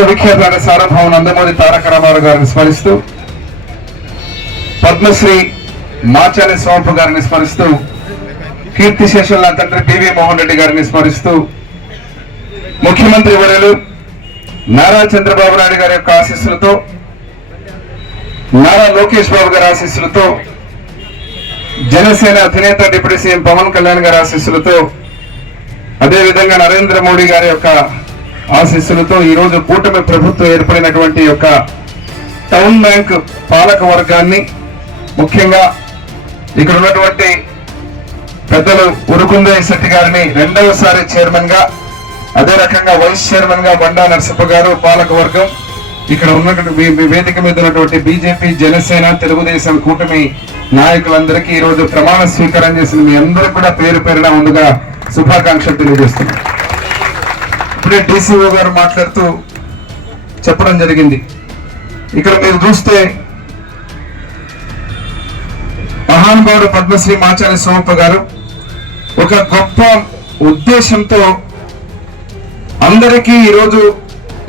ముందుగా విశ్వవిఖ్యాత నందమూరి తారక రామారావు గారిని స్మరిస్తూ పద్మశ్రీ మాచాని సోమప్ప గారిని స్మరిస్తూ కీర్తి శేషుల తండ్రి పివి మోహన్ రెడ్డి గారిని స్మరిస్తూ ముఖ్యమంత్రి వర్యులు నారా చంద్రబాబు నాయుడు గారి యొక్క ఆశీస్సులతో నారా లోకేష్ బాబు గారి ఆశీస్సులతో జనసేన అధినేత డిప్యూటీ సీఎం పవన్ కళ్యాణ్ గారి ఆశీస్సులతో అదేవిధంగా నరేంద్ర మోడీ గారి యొక్క ఆశీస్సులతో ఈ రోజు కూటమి ప్రభుత్వం ఏర్పడినటువంటి యొక్క టౌన్ బ్యాంక్ పాలక వర్గాన్ని ముఖ్యంగా ఇక్కడ ఉన్నటువంటి పెద్దలు ఉరుకుందయ్య శెట్టి గారిని రెండవసారి చైర్మన్గా అదే రకంగా వైస్ చైర్మన్గా బండా నరసింహ గారు పాలక వర్గం ఇక్కడ ఉన్నటువంటి వేదిక మీద ఉన్నటువంటి బీజేపీ జనసేన తెలుగుదేశం కూటమి నాయకులందరికీ ఈ రోజు ప్రమాణ స్వీకారం చేసిన మీ అందరూ కూడా పేరు పేరున ముందుగా శుభాకాంక్షలు తెలియజేస్తున్నాను ఇప్పుడే డీసీఓ గారు మాట్లాడుతూ చెప్పడం జరిగింది. ఇక్కడ మీరు చూస్తే మహానుభావుడు పద్మశ్రీ మాచారి సోమప్ప గారు ఒక గొప్ప ఉద్దేశంతో అందరికీ ఈరోజు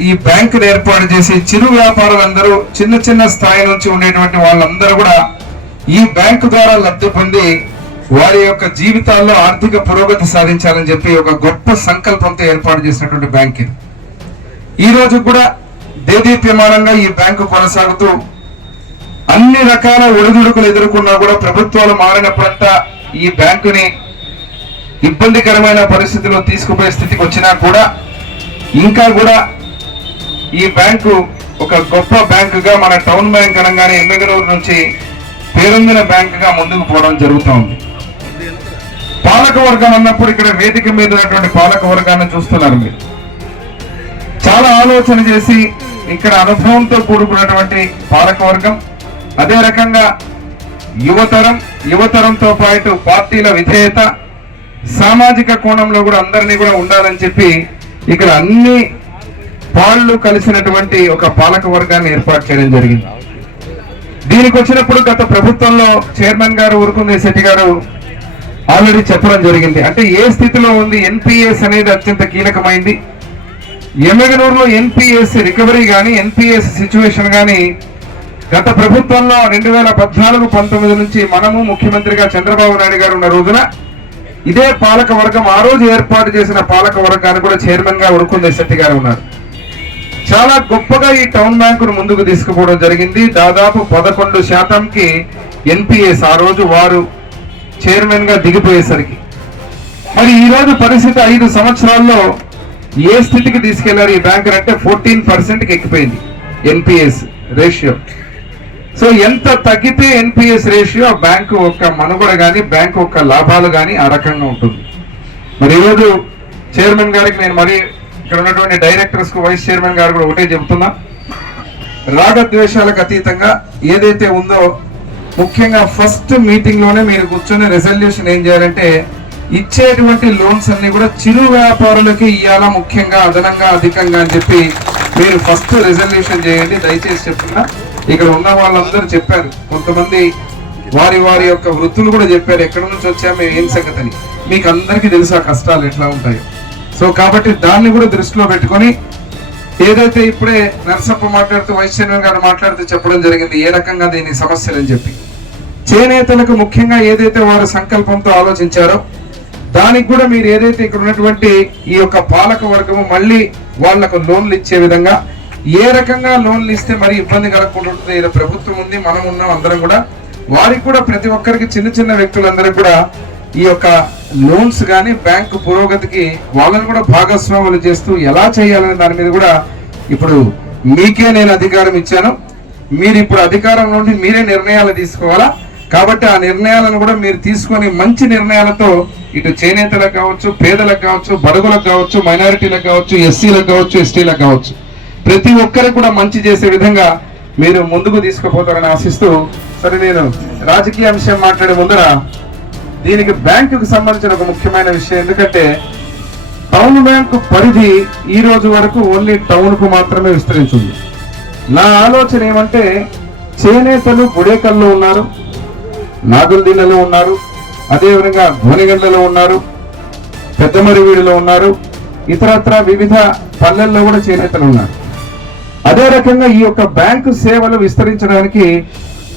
ఈ బ్యాంకును ఏర్పాటు చేసి చిరు వ్యాపారులందరూ చిన్న చిన్న స్థాయి నుంచి ఉండేటువంటి వాళ్ళందరూ కూడా ఈ బ్యాంకు ద్వారా లబ్ధి పొంది వారి యొక్క జీవితాల్లో ఆర్థిక పురోగతి సాధించాలని చెప్పి ఒక గొప్ప సంకల్పంతో ఏర్పాటు చేసినటువంటి బ్యాంక్ ఇది. ఈ రోజు కూడా దేదీప్యమానంగా ఈ బ్యాంకు కొనసాగుతూ అన్ని రకాల ఒడిదుడుకులు ఎదుర్కొన్నా కూడా ప్రభుత్వాలు మారినప్పుడంతా ఈ బ్యాంకుని ఇబ్బందికరమైన పరిస్థితిలో తీసుకుపోయే స్థితికి వచ్చినా కూడా ఇంకా కూడా ఈ బ్యాంకు ఒక గొప్ప బ్యాంకుగా మన టౌన్ బ్యాంక్ అనగానే ఎమ్మెగనూరు నుంచి పేరొందిన బ్యాంకుగా ముందుకు పోవడం జరుగుతోంది ఉంది. వర్గం అన్నప్పుడు ఇక్కడ వేదిక మీద ఉన్నటువంటి పాలక వర్గాన్ని చూస్తున్నారు మీరు. చాలా ఆలోచన చేసి ఇక్కడ అనుభవంతో కూడుకున్నటువంటి పాలక వర్గం అదే రకంగా యువతరం యువతరంతో పాటు పార్టీల విధేయత సామాజిక కోణంలో కూడా అందరినీ కూడా ఉండాలని చెప్పి ఇక్కడ అన్ని పాళ్ళు కలిసినటువంటి ఒక పాలక వర్గాన్ని ఏర్పాటు చేయడం జరిగింది. దీనికి వచ్చినప్పుడు గత ప్రభుత్వంలో చైర్మన్ గారు ఊరుకుంది శెట్టి గారు ఆల్రెడీ చెప్పడం జరిగింది. అంటే ఏ స్థితిలో ఉంది ఎన్పిఎస్ అనేది అత్యంత కీలకమైంది. ఎమ్మెగనూరులో ఎన్పిఎస్ రికవరీ కానీ ఎన్పిఎస్ సిచ్యువేషన్ కానీ గత ప్రభుత్వంలో రెండు వేల పద్నాలుగు పంతొమ్మిది నుంచి మనము ముఖ్యమంత్రిగా చంద్రబాబు నాయుడు గారు ఉన్న రోజున ఇదే పాలక వర్గం ఆ రోజు ఏర్పాటు చేసిన పాలక వర్గాన్ని కూడా చైర్మన్గా ఉడుకుందే శెట్టి గారు ఉన్నారు. చాలా గొప్పగా ఈ టౌన్ బ్యాంకును ముందుకు తీసుకుపోవడం జరిగింది. దాదాపు పదకొండు శాతంకి ఎన్పిఎస్ ఆ రోజు వారు చైర్మన్గా దిగిపోయేసరికి. మరి ఈ రోజు పరిస్థితి ఐదు సంవత్సరాల్లో ఏ స్థితికి తీసుకెళ్ళారు ఈ బ్యాంకర్ అంటే ఫోర్టీన్ పర్సెంట్కి ఎక్కిపోయింది ఎన్పిఎస్ రేషియో సో ఎంత తగ్గితే ఎన్పిఎస్ రేషియో ఆ బ్యాంకు యొక్క మనుగడ కానీ బ్యాంకు యొక్క లాభాలు కానీ ఆ రకంగా ఉంటుంది. మరి ఈరోజు చైర్మన్ గారికి నేను మరి ఇక్కడ ఉన్నటువంటి డైరెక్టర్స్కు వైస్ చైర్మన్ గారు కూడా ఒకటే చెబుతున్నా రాగద్వేషాలకు అతీతంగా ఏదైతే ఉందో ముఖ్యంగా ఫస్ట్ మీటింగ్లోనే మీరు కూర్చొని రెజల్యూషన్ ఏం చేయాలంటే ఇచ్చేటువంటి లోన్స్ అన్ని కూడా చిరు వ్యాపారులకి ఇవ్వాలా ముఖ్యంగా అదనంగా అధికంగా అని చెప్పి మీరు ఫస్ట్ రెజల్యూషన్ చేయండి. దయచేసి చెప్తున్నా ఇక్కడ ఉన్న వాళ్ళందరూ చెప్పారు. కొంతమంది వారి వారి యొక్క వృత్తులు కూడా చెప్పారు. ఎక్కడి నుంచి వచ్చా మేము ఏం సంగతని. మీకు అందరికీ తెలుసు ఆ కష్టాలు ఎట్లా ఉంటాయో. సో కాబట్టి దాన్ని కూడా దృష్టిలో పెట్టుకొని ఏదైతే ఇప్పుడే నర్సప్ప మాట్లాడుతూ వైస్ గారు మాట్లాడుతూ చెప్పడం జరిగింది ఏ రకంగా దీని సమస్యలు అని చెప్పి. చేనేతలకు ముఖ్యంగా ఏదైతే వారు సంకల్పంతో ఆలోచించారో దానికి కూడా మీరు ఏదైతే ఇక్కడ ఉన్నటువంటి ఈ యొక్క పాలక వర్గము మళ్ళీ వాళ్ళకు లోన్లు ఇచ్చే విధంగా ఏ రకంగా లోన్లు ఇస్తే మరి ఇబ్బంది కలగకుండా ఉంటుంది ప్రభుత్వం ఉంది మనం ఉన్నాం అందరం కూడా. వారికి కూడా ప్రతి ఒక్కరికి చిన్న చిన్న వ్యక్తులందరికీ కూడా ఈ యొక్క లోన్స్ కానీ బ్యాంకు పురోగతికి వాళ్ళని కూడా భాగస్వాములు చేస్తూ ఎలా చేయాలనే దాని మీద కూడా ఇప్పుడు మీకే నేను అధికారం ఇచ్చాను. మీరు ఇప్పుడు అధికారం నుండి మీరే నిర్ణయాలు తీసుకోవాలా? కాబట్టి ఆ నిర్ణయాలను కూడా మీరు తీసుకొని మంచి నిర్ణయాలతో ఇటు చేనేతలకు కావచ్చు పేదలకు కావచ్చు బడుగులకు కావచ్చు మైనారిటీలకు కావచ్చు ఎస్సీలకు కావచ్చు ఎస్టీలకు కావచ్చు. ప్రతి ఒక్కరికి కూడా మంచి చేసే విధంగా మీరు ముందుకు తీసుకుపోతారని ఆశిస్తూ సరే నేను రాజకీయ అంశం మాట్లాడే ముందర దీనికి బ్యాంకుకు సంబంధించిన ఒక ముఖ్యమైన విషయం. ఎందుకంటే టౌన్ బ్యాంకు పరిధి ఈ రోజు వరకు ఓన్లీ టౌన్కు మాత్రమే విస్తరించింది. నా ఆలోచన ఏమంటే చేనేతలు గుడేకల్లో ఉన్నారు నాగుల్దీలలో ఉన్నారు అదేవిధంగా భువనగండ్లలో ఉన్నారు పెద్దమరివీడిలో ఉన్నారు ఇతరత్ర వివిధ పల్లెల్లో కూడా చేనేతలు ఉన్నారు. అదే రకంగా ఈ యొక్క బ్యాంకు సేవలు విస్తరించడానికి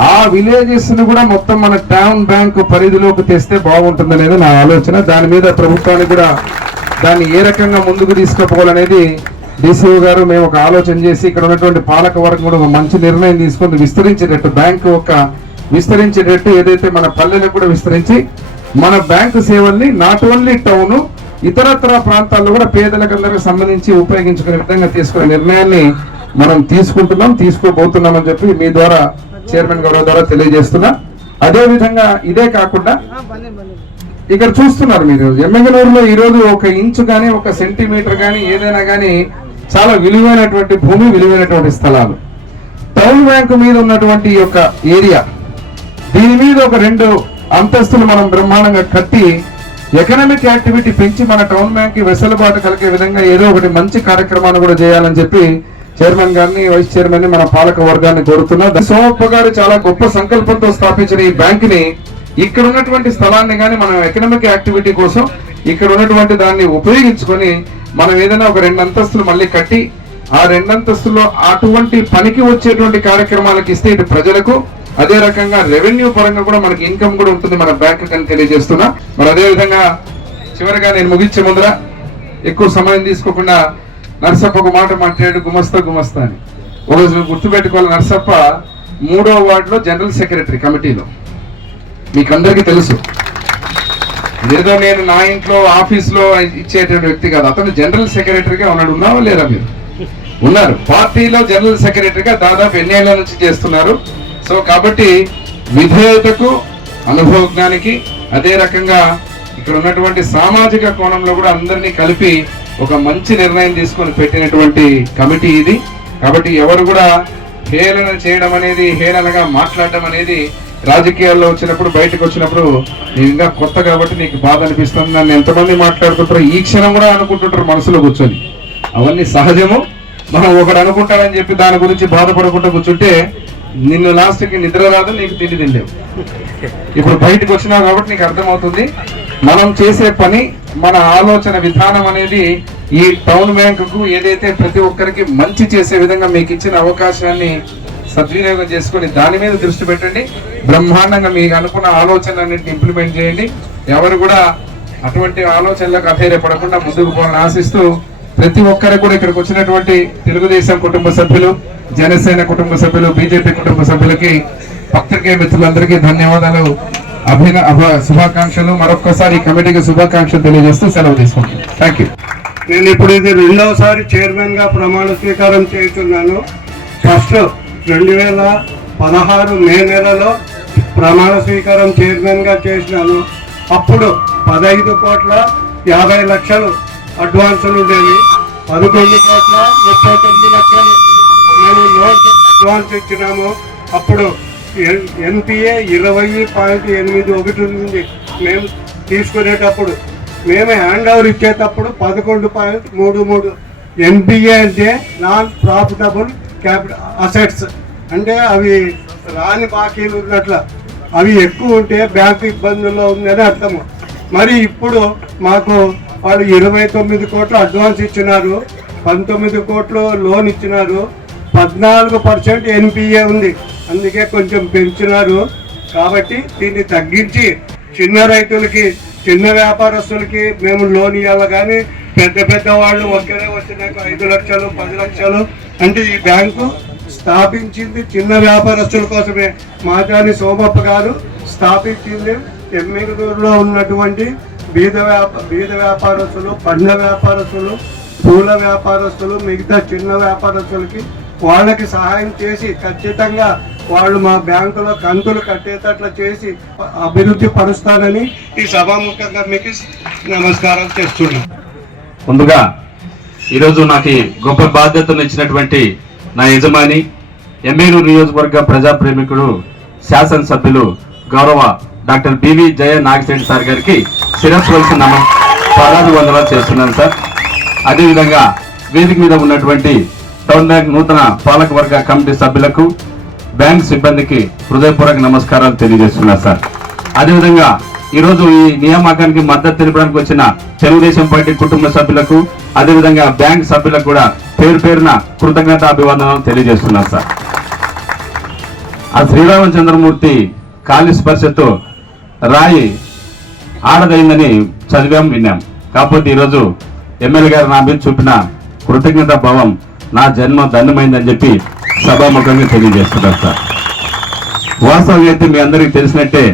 ఆ విలేజెస్ను కూడా మొత్తం మన టౌన్ బ్యాంక్ పరిధిలోకి తెస్తే బాగుంటుంది అనేది నా ఆలోచన. దాని మీద ప్రభుత్వానికి కూడా దాన్ని ఏ రకంగా ముందుకు తీసుకుపోవాలనేది డిసిఓ గారు మేము ఒక ఆలోచన చేసి ఇక్కడ ఉన్నటువంటి పాలక వర్గం కూడా ఒక మంచి నిర్ణయం తీసుకొని విస్తరించేటట్టు బ్యాంకు ఒక విస్తరించేటట్టు ఏదైతే మన పల్లెలకు కూడా విస్తరించి మన బ్యాంకు సేవల్ని నాట్ ఓన్లీ టౌన్ ఇతరత్ర ప్రాంతాల్లో కూడా పేదలకందరికి సంబంధించి ఉపయోగించుకునే విధంగా తీసుకునే నిర్ణయాన్ని మనం తీసుకుంటున్నాం తీసుకోబోతున్నామని చెప్పి మీ ద్వారా చైర్మన్ గౌరవ ద్వారా తెలియజేస్తున్నా. అదే విధంగా ఇదే కాకుండా ఇక్కడ చూస్తున్నారు మీరు. ఎమ్మెగనూరులో ఈ రోజు ఒక ఇంచు కానీ ఒక సెంటీమీటర్ కానీ ఏదైనా కానీ చాలా విలువైనటువంటి భూమి విలువైనటువంటి స్థలాలు. టౌన్ బ్యాంక్ మీద ఉన్నటువంటి యొక్క ఏరియా దీని మీద ఒక రెండు అంతస్తులు మనం బ్రహ్మాండంగా కట్టి ఎకనామిక్ యాక్టివిటీ పెంచి మన టౌన్ బ్యాంక్కి వెసులుబాటు కలిగే విధంగా ఏదో ఒకటి మంచి కార్యక్రమాన్ని కూడా చేయాలని చెప్పి చైర్మన్ గారిని వైస్ చైర్మన్ని మన పాలక వర్గాన్ని కోరుతున్నా. సోమప్ప గారు చాలా గొప్ప సంకల్పంతో స్థాపించిన ఈ బ్యాంక్ని ఇక్కడ ఉన్నటువంటి స్థలాన్ని కానీ మనం ఎకనామిక్ యాక్టివిటీ కోసం ఇక్కడ ఉన్నటువంటి దాన్ని ఉపయోగించుకొని మనం ఏదైనా ఒక రెండు అంతస్తులు మళ్ళీ కట్టి ఆ రెండంతస్తులో అటువంటి పనికి వచ్చేటువంటి కార్యక్రమాలకు ఇస్తే ఇటు ప్రజలకు అదే రకంగా రెవెన్యూ పరంగా కూడా మనకి ఇన్కమ్ కూడా ఉంటుంది మన బ్యాంక్ అని తెలియజేస్తున్నా. మరి అదే విధంగా చివరిగా నేను ముగించే ముందర ఎక్కువ సమయం తీసుకోకుండా నర్సప్ప ఒక మాట మాట్లాడు గుమస్తా గుమస్తా అని. ఒకరోజు గుర్తుపెట్టుకోవాలి నర్సప్ప మూడో వార్డులో జనరల్ సెక్రటరీ కమిటీలో. మీకు అందరికీ తెలుసు. ఏదో నేను నా ఇంట్లో ఆఫీస్లో ఇచ్చేటువంటి వ్యక్తి కాదు. అతను జనరల్ సెక్రటరీగా ఉన్నాడు. ఉన్నావా లేదా మీరు? ఉన్నారు. పార్టీలో జనరల్ సెక్రటరీగా దాదాపు ఎన్నేళ్ళ నుంచి చేస్తున్నారు? సో కాబట్టి విధేయతకు అనుభవజ్ఞానికి అదే రకంగా ఇక్కడ ఉన్నటువంటి సామాజిక కోణంలో కూడా అందరినీ కలిపి ఒక మంచి నిర్ణయం తీసుకొని పెట్టినటువంటి కమిటీ ఇది. కాబట్టి ఎవరు కూడా హేళన చేయడం అనేది హేళనగా మాట్లాడడం అనేది రాజకీయాల్లో వచ్చినప్పుడు బయటకు వచ్చినప్పుడు నేను ఇంకా కొత్త కాబట్టి నీకు బాధ అనిపిస్తుంది. నన్ను ఎంతమంది మాట్లాడుకుంటారో ఈ క్షణం కూడా అనుకుంటుంటారు మనసులో కూర్చొని. అవన్నీ సహజము. మనం ఒకడు అనుకుంటాడని చెప్పి దాని గురించి బాధపడకుండా కూర్చుంటే నిన్ను లాస్ట్కి నిద్ర రాదు నీకు తిండి తినలేవు. ఇప్పుడు బయటకు వచ్చినావు కాబట్టి నీకు అర్థమవుతుంది. మనం చేసే పని మన ఆలోచన విధానం అనేది ఈ టౌన్ బ్యాంకుకు ఏదైతే ప్రతి ఒక్కరికి మంచి చేసే విధంగా మీకు ఇచ్చిన అవకాశాన్ని సద్వినియోగం చేసుకొని దాని మీద దృష్టి పెట్టండి. బ్రహ్మాండంగా మీకు అనుకున్న ఆలోచనలన్నింటిని ఇంప్లిమెంట్ చేయండి. ఎవరు కూడా అటువంటి ఆలోచనలకు అధైర్యపడకుండా ముందుకు పోవాలని ఆశిస్తూ ప్రతి ఒక్కరు కూడా ఇక్కడికి వచ్చినటువంటి తెలుగుదేశం కుటుంబ సభ్యులు జనసేన కుటుంబ సభ్యులు బీజేపీ కుటుంబ సభ్యులకి పత్రికే మిత్రులందరికీ ధన్యవాదాలు. అభిన అభ- శుభాకాంక్షలు. మరొకసారి కమిటీకి శుభాకాంక్షలు తెలియజేస్తూ సెలవు తీసుకుంటాను థ్యాంక్ యూ నేను ఇప్పుడు ఇది రెండవసారి చైర్మన్గా ప్రమాణ స్వీకారం చేస్తున్నాను. ఫస్ట్ రెండు వేల పదహారు మే నెలలో ప్రమాణ స్వీకారం చైర్మన్గా చేసినాను. అప్పుడు పదహైదు కోట్ల యాభై లక్షలు అడ్వాన్సులు ఉండేవి. పదకొండు కోట్ల ముప్పై తొమ్మిది లక్షలు మేము లోన్ అడ్వాన్స్ ఇచ్చినాము. అప్పుడు ఎన్పిఏ ఇరవై పాయింట్ ఎనిమిది ఒకటి ఉంది మేము తీసుకునేటప్పుడు మేము హ్యాండ్ ఓవర్ ఇచ్చేటప్పుడు పదకొండు పాయింట్ మూడు మూడు ఎన్పిఏ అంటే నాన్ ప్రాఫిటబుల్ క్యాపిటల్ అసెట్స్ అంటే అవి రాని బాకీలు ఉన్నట్ల అవి ఎక్కువ ఉంటే బ్యాంకు ఇబ్బందుల్లో ఉందని అర్థము. మరి ఇప్పుడు మాకు వాళ్ళు ఇరవై తొమ్మిది కోట్లు అడ్వాన్స్ ఇచ్చినారు పంతొమ్మిది కోట్లు లోన్ ఇచ్చినారు పద్నాలుగు పర్సెంట్ ఎన్పిఏ ఉంది. అందుకే కొంచెం పెంచినారు. కాబట్టి దీన్ని తగ్గించి చిన్న రైతులకి చిన్న వ్యాపారస్తులకి మేము లోన్ ఇవ్వాలి కానీ పెద్ద పెద్ద వాళ్ళు ఒక్కరే వచ్చినాక ఐదు లక్షలు పది లక్షలు అంటే ఈ బ్యాంకు స్థాపించింది చిన్న వ్యాపారస్తుల కోసమే. మాజాని సోమప్ప గారు స్థాపించింది ఎమ్మిగనూరులో ఉన్నటువంటి బీద వ్యాప బీద వ్యాపారస్తులు పండ్ల వ్యాపారస్తులు పూల వ్యాపారస్తులు మిగతా చిన్న వ్యాపారస్తులకి వాళ్ళకి సహాయం చేసి ఖచ్చితంగా వాళ్ళు మా బ్యాంకులో కంతులు కట్టేటట్లు చేసి అభివృద్ధి పరుస్తానని ఈ సభాముఖంగా మీకు నమస్కారం చేస్తున్నాను ముందుగా ఈరోజు నాకు గొప్ప బాధ్యతను ఇచ్చినటువంటి నా యజమాని ఎమ్మెల్యే నియోజకవర్గ ప్రజా ప్రేమికుడు శాసనసభ్యులు గౌరవ doctor BV Jaya Nagashetty sir గారికి శిరస్సు వలసి నమ పాదాది వందనాలు చేస్తున్నాను సార్. అదేవిధంగా వేదిక మీద ఉన్నటువంటి టౌన్ బ్యాంక్ నూతన పాలక వర్గ కమిటీ సభ్యులకు బ్యాంక్ సిబ్బందికి హృదయపూర్వక నమస్కారాలు తెలియజేస్తున్నారు సార్. అదేవిధంగా ఈరోజు ఈ నియామకానికి మద్దతు తెలపడానికి వచ్చిన తెలుగుదేశం పార్టీ కుటుంబ సభ్యులకు అదేవిధంగా బ్యాంక్ సభ్యులకు కూడా పేరు పేరున కృతజ్ఞత అభివందనం తెలియజేస్తున్నాను సార్. ఆ శ్రీరామచంద్రమూర్తి కాలి స్పర్శతో రాయి ఆడదైందని చదివాం విన్నాం. కాకపోతే ఈరోజు ఎమ్మెల్యే గారు నా మీద చూపిన కృతజ్ఞత భావం నా జన్మ ధన్యమైందని చెప్పి సభాముఖంగా తెలియజేస్తున్నారు సార్. వాస్తవం అయితే మీ అందరికీ తెలిసినట్టే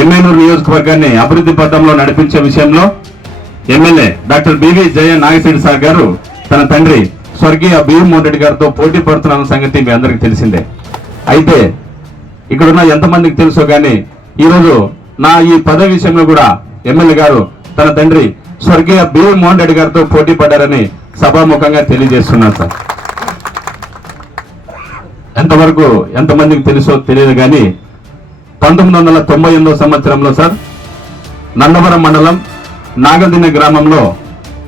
ఎమ్మెల్యేనూరు నియోజకవర్గాన్ని అభివృద్ధి పథంలో నడిపించే విషయంలో MLA doctor BV Jaya Nagashetty sir garu తన తండ్రి స్వర్గీయ భీమోహన్ రెడ్డి గారితో పోటీ పడుతున్న సంగతి మీ అందరికీ తెలిసిందే. అయితే ఇక్కడున్న ఎంతమందికి తెలుసో కానీ ఈరోజు నా ఈ పదవి విషయంలో కూడా ఎమ్మెల్యే గారు తన తండ్రి స్వర్గీయ బివి మోహన్ రెడ్డి గారితో పోటీ పడ్డారని సభాముఖంగా తెలియజేస్తున్నాను సార్. ఎంతవరకు ఎంతమందికి తెలుసో తెలియదు కానీ పంతొమ్మిది వందల తొంభై ఎనిమిదో సంవత్సరంలో సార్ నందవరం మండలం నాగదిన గ్రామంలో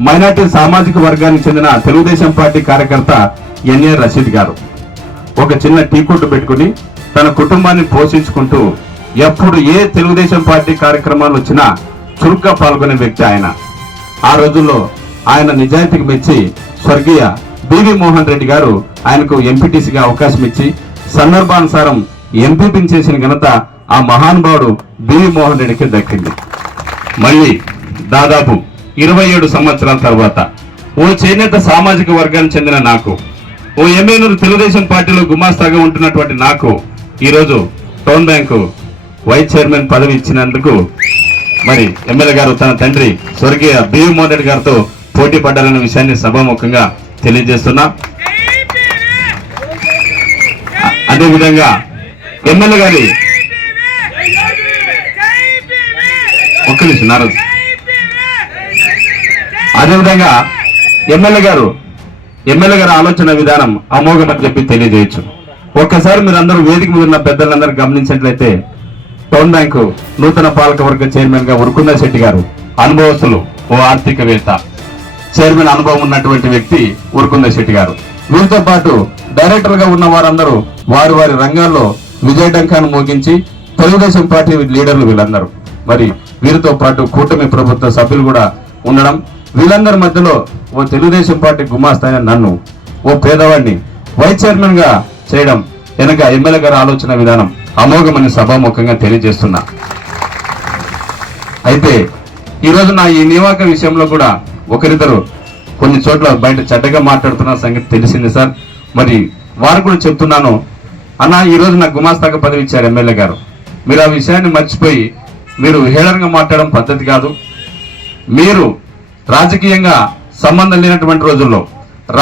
మైనార్టీ సామాజిక వర్గానికి చెందిన తెలుగుదేశం పార్టీ కార్యకర్త ఎన్ఏ రషీద్ గారు ఒక చిన్న టీ కొట్టు పెట్టుకుని తన కుటుంబాన్ని పోషించుకుంటూ ఎప్పుడు ఏ తెలుగుదేశం పార్టీ కార్యక్రమాలు వచ్చినా చురుగ్గా పాల్గొనే వ్యక్తి ఆయన. ఆ రోజుల్లో ఆయన నిజాయితీకి మెచ్చి స్వర్గీయ బివి మోహన్ రెడ్డి గారు ఆయనకు ఎంపీటీసీగా అవకాశం ఇచ్చి సందర్భానుసారం ఎంపీపీని చేసిన ఘనత ఆ మహానుభావుడు బివి మోహన్ రెడ్డికి దక్కింది. మళ్ళీ దాదాపు ఇరవై ఏడు సంవత్సరాల తర్వాత ఓ చేనేత సామాజిక వర్గానికి చెందిన నాకు ఓ ఎమ్మెల్యేను తెలుగుదేశం పార్టీలో గుమాస్తాగా ఉంటున్నటువంటి నాకు ఈరోజు టౌన్ బ్యాంకు వైస్ చైర్మన్ పదవి ఇచ్చినందుకు మరి ఎమ్మెల్యే గారు తన తండ్రి స్వర్గీయ బివి మోహన్ రెడ్డి గారితో పోటీ పడ్డాలన్న విషయాన్ని సభాముఖంగా తెలియజేస్తున్నా. అదేవిధంగా ఎమ్మెల్యే గారి ఒక్క నిమిషం నారాజు. అదేవిధంగా ఎమ్మెల్యే గారు ఎమ్మెల్యే గారి ఆలోచన విధానం అమోఘం అని చెప్పి తెలియజేయచ్చు. ఒక్కసారి మీరు అందరూ వేదిక మీద ఉన్న పెద్దలందరూ గమనించినట్లయితే టౌన్ బ్యాంకు నూతన పాలక వర్గ చైర్మన్గా ఉరుకుందా శెట్టి గారు అనుభవస్తులు ఓ ఆర్థికవేత్త. చైర్మన్ అనుభవం ఉన్నటువంటి వ్యక్తి ఉరుకుంద శెట్టి గారు. వీరితో పాటు డైరెక్టర్గా ఉన్న వారందరూ వారి వారి రంగాల్లో విజయడంకాన్ని మోగించి తెలుగుదేశం పార్టీ లీడర్లు వీళ్ళందరూ. మరి వీరితో పాటు కూటమి ప్రభుత్వ సభ్యులు కూడా ఉండడం వీళ్ళందరి మధ్యలో ఓ తెలుగుదేశం పార్టీ గుమాస్తాయన నన్ను ఓ పేదవాడిని వైస్ చైర్మన్గా చేయడం వెనక ఎమ్మెల్యే గారి ఆలోచన విధానం అమోఘమని సభాముఖంగా తెలియజేస్తున్నా. అయితే ఈరోజు నా ఈ నియామక విషయంలో కూడా ఒకరిద్దరు కొన్ని చోట్ల బయట చెడ్డగా మాట్లాడుతున్న సంగతి తెలిసింది సార్. మరి వారు కూడా చెప్తున్నాను. అన్న ఈ రోజు నాకు గుమాస్తాగా పదవి ఇచ్చారు ఎమ్మెల్యే గారు. మీరు ఆ విషయాన్ని మర్చిపోయి మీరు హేళనగా మాట్లాడడం పద్ధతి కాదు. మీరు రాజకీయంగా సంబంధం లేనటువంటి రోజుల్లో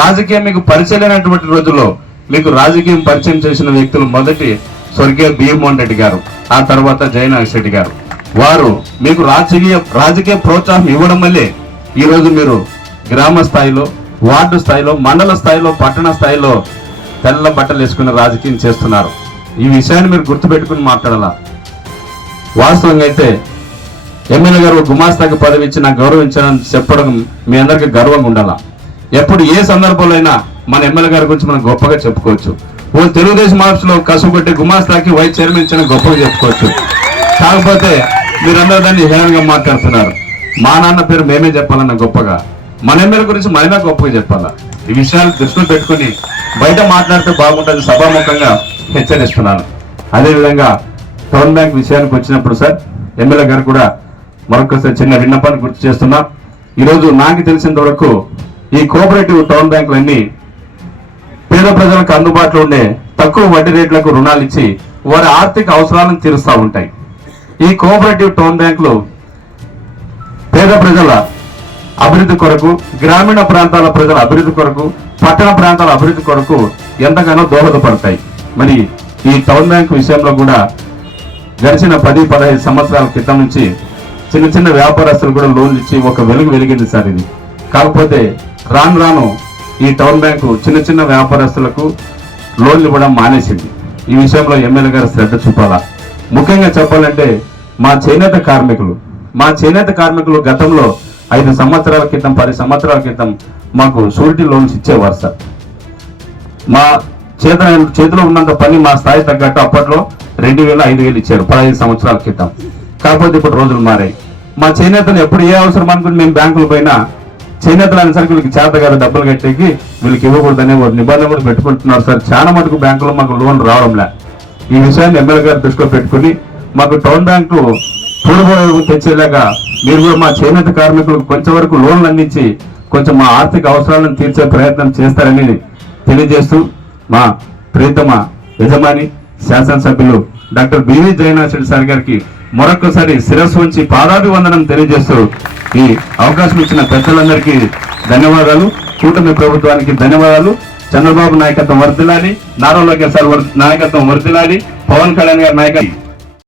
రాజకీయం మీకు పరిచయం లేనటువంటి రోజుల్లో మీకు రాజకీయం పరిచయం చేసిన వ్యక్తులు మొదటి స్వర్గీయ భీమోహన్ రెడ్డి గారు ఆ తర్వాత జయనాగశెట్టి రెడ్డి గారు. వారు మీకు రాజకీయ రాజకీయ ప్రోత్సాహం ఇవ్వడం వల్లే ఈరోజు మీరు గ్రామ స్థాయిలో వార్డు స్థాయిలో మండల స్థాయిలో పట్టణ స్థాయిలో తెల్ల బట్టలు వేసుకుని రాజకీయం చేస్తున్నారు. ఈ విషయాన్ని మీరు గుర్తుపెట్టుకుని మాట్లాడాల? వాస్తవంగా అయితే ఎమ్మెల్యే గారు గుమాస్తాకి పదవి ఇచ్చి నాకు గౌరవించాలని చెప్పడం మీ అందరికీ గర్వంగా ఉండాలా? ఎప్పుడు ఏ సందర్భంలో అయినా మన ఎమ్మెల్యే గారి గురించి మనం గొప్పగా చెప్పుకోవచ్చు. ఓ తెలుగుదేశం ఆఫీసులో కసుపెట్టి గుమాస్తాకి వైస్ చైర్మన్ ఇచ్చిన గొప్పగా చెప్పుకోవచ్చు. కాకపోతే మీరందరూ దాన్ని హేళనగా మాట్లాడుతున్నారు. మా నాన్న పేరు మేమే చెప్పాలన్న గొప్పగా మన ఎమ్మెల్యే గురించి మనమే గొప్పగా చెప్పాలా? ఈ విషయాలు దృష్టిలో పెట్టుకుని బయట మాట్లాడితే బాగుంటుంది సభాముఖంగా హెచ్చరిస్తున్నాను. అదేవిధంగా టౌన్ బ్యాంక్ విషయానికి వచ్చినప్పుడు సార్ ఎమ్మెల్యే గారు కూడా మరొకసారి చిన్న విన్నపాన్ని గుర్తు చేస్తున్నా. ఈరోజు నాకు తెలిసినంత వరకు ఈ కోఆపరేటివ్ టౌన్ బ్యాంకులన్నీ పేద ప్రజలకు అందుబాటులో ఉండే తక్కువ వడ్డీ రేట్లకు రుణాలు ఇచ్చి వారి ఆర్థిక అవసరాలను తీరుస్తూ ఉంటాయి. ఈ కోఆపరేటివ్ టౌన్ బ్యాంకులు పేద ప్రజల అభివృద్ధి కొరకు గ్రామీణ ప్రాంతాల ప్రజల అభివృద్ధి కొరకు పట్టణ ప్రాంతాల అభివృద్ధి కొరకు ఎంతగానో దోహదపడతాయి. మరి ఈ టౌన్ బ్యాంక్ విషయంలో కూడా గడిచిన పది పదహైదు సంవత్సరాల క్రితం నుంచి చిన్న చిన్న వ్యాపారస్తులు కూడా లోన్లు ఇచ్చి ఒక వెలుగు వెలిగింది సార్ ఇది. కాకపోతే రాను రాను ఈ టౌన్ బ్యాంకు చిన్న చిన్న వ్యాపారస్తులకు లోన్లు ఇవ్వడం మానేసింది. ఈ విషయంలో ఎమ్మెల్యే గారు శ్రద్ధ చూపాలా? ముఖ్యంగా చెప్పాలంటే మా చేనేత కార్మికులు మా చేనేత కార్మికులు గతంలో ఐదు సంవత్సరాల క్రితం పది సంవత్సరాల క్రితం మాకు షూరిటీ లోన్స్ ఇచ్చేవారు సార్. మా చేత చేతిలో ఉన్నంత పని మా స్థాయి తగ్గట్టు అప్పట్లో రెండు వేలు ఐదు వేలు ఇచ్చారు పదహైదు సంవత్సరాల క్రితం. కాకపోతే ఇప్పుడు రోజులు మారాయి. మా చేనేతలు ఎప్పుడు ఏ అవసరం అనుకుని మేము బ్యాంకులు పోయినా చేనేతలు అనేసరికి వీళ్ళకి చేత కదా డబ్బులు కట్టేకి వీళ్ళకి ఇవ్వకూడదనే ఒక నిబంధన కూడా పెట్టుకుంటున్నారు సార్. చాలా మటుకు బ్యాంకులో మాకు లోన్ రావడంలే. ఈ విషయాన్ని ఎమ్మెల్యే గారు దృష్టిలో పెట్టుకుని మాకు టౌన్ బ్యాంకు చూడబోయే తెచ్చేలాగా మీరు కూడా మా చేనేత కార్మికులకు కొంచెం వరకు లోన్లు అందించి కొంచెం మా ఆర్థిక అవసరాలను తీర్చే ప్రయత్నం చేస్తారని తెలియజేస్తూ మా ప్రియతమ యజమాని శాసనసభ్యులు డాక్టర్ బివి జయనాథ్ సార్ గారికి మరొకసారి శిరస్సు ఉంచి పాదాభివందనం తెలియజేస్తూ ఈ అవకాశం ఇచ్చిన పెద్దలందరికీ ధన్యవాదాలు. కూటమి ప్రభుత్వానికి ధన్యవాదాలు. చంద్రబాబు నాయకత్వం వర్దిలాలి నారా లోకేష్ సార్ వర్- నాయకత్వం వర్దిలాలి పవన్ కళ్యాణ్ గారి నాయకత్వం